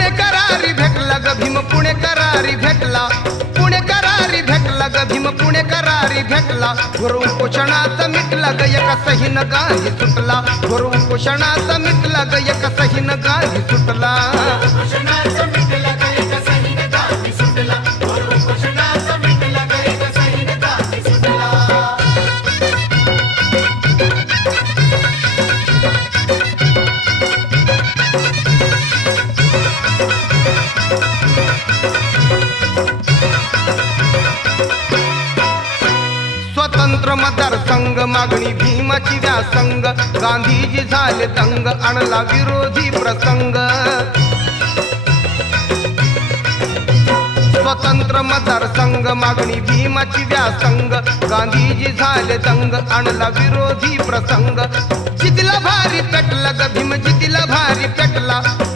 पुणेकरारी भेटला ग भीम पुणेकरारी भेटला पुणेकरारी भेटला ग भीम पुणेकरारी भेटला घोर उपोषणाचा मिटला ग एका सहीन गाही सुटला घोर उपोषणाचा मिटला ग एका सहीन गाही सुटला स्वतंत्र मतदारसंघ मागणी भीमाची व्यासंग गांधीजी झाले दंग आणला विरोधी प्रसंग स्वतंत्र मतदारसंघ मागणी भीमाची व्यासंग गांधीजी झाले दंग आणला विरोधी प्रसंग जितीला भारी पेटला ग भीम जितीला भारी पेटला